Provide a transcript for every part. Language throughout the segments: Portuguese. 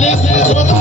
Valeu,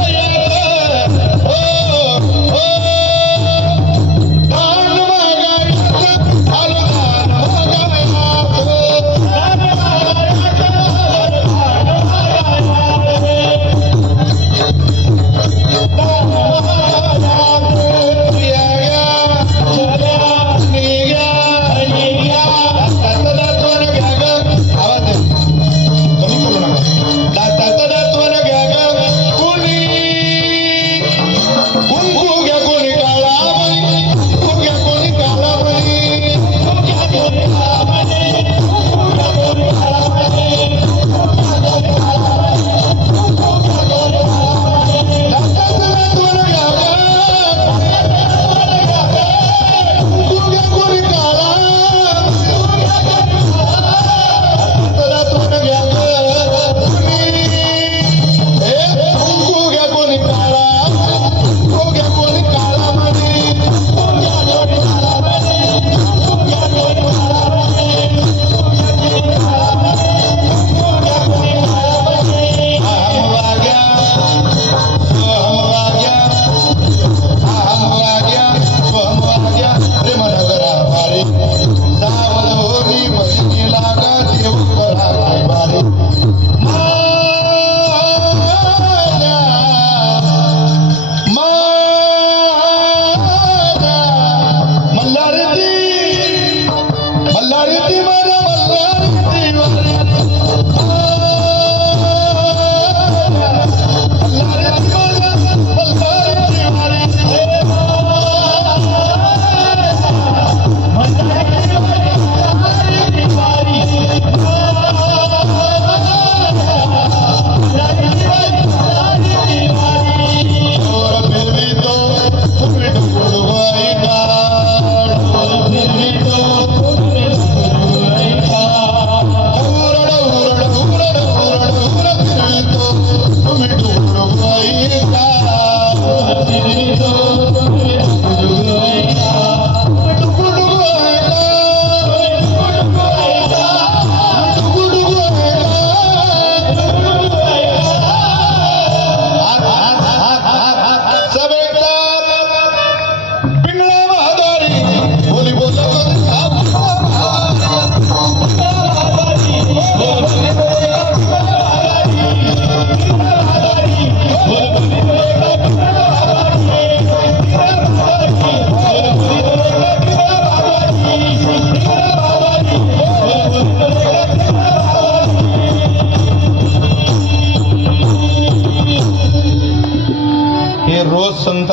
संत